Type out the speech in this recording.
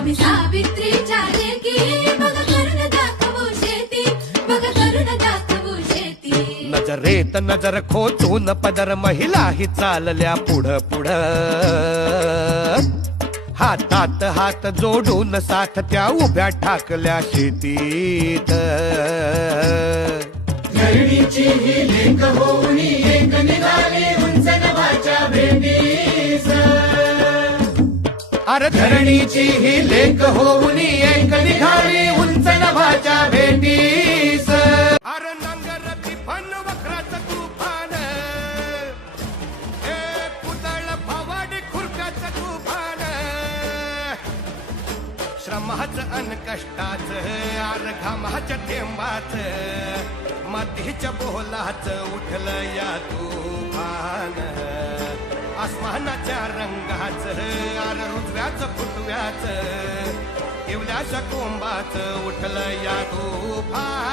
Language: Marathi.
आम्ही सावित्रीच्या की। बघ करून दाखवू शेती बघ करून दाखवू शेती। नजरेत नजर खोचून पदर महिला ही चालल्या पुढं पुढं. हातात हात जोडून साथ त्या उभ्या ठाकल्या शेतीत. धरणीची ही लेख होऊन एक निघाली. अरे धरणीची ही लेख होऊन एक निघाली उंच नभाच्या भेटीस. अरे नंगर फन वक्राचं तुफान. हे पुतळ भवाडी खुरकाचं तुफान. श्रमाचं अन कष्टाचं आर घामाच्या थेंबाचं मधीच्या बोलाचं उठलं या तुफान. आसमानाच्या रंगाचं आर रुजव्याच फुटव्याच येवल्याच्या कोंबाच उठलं या तुफान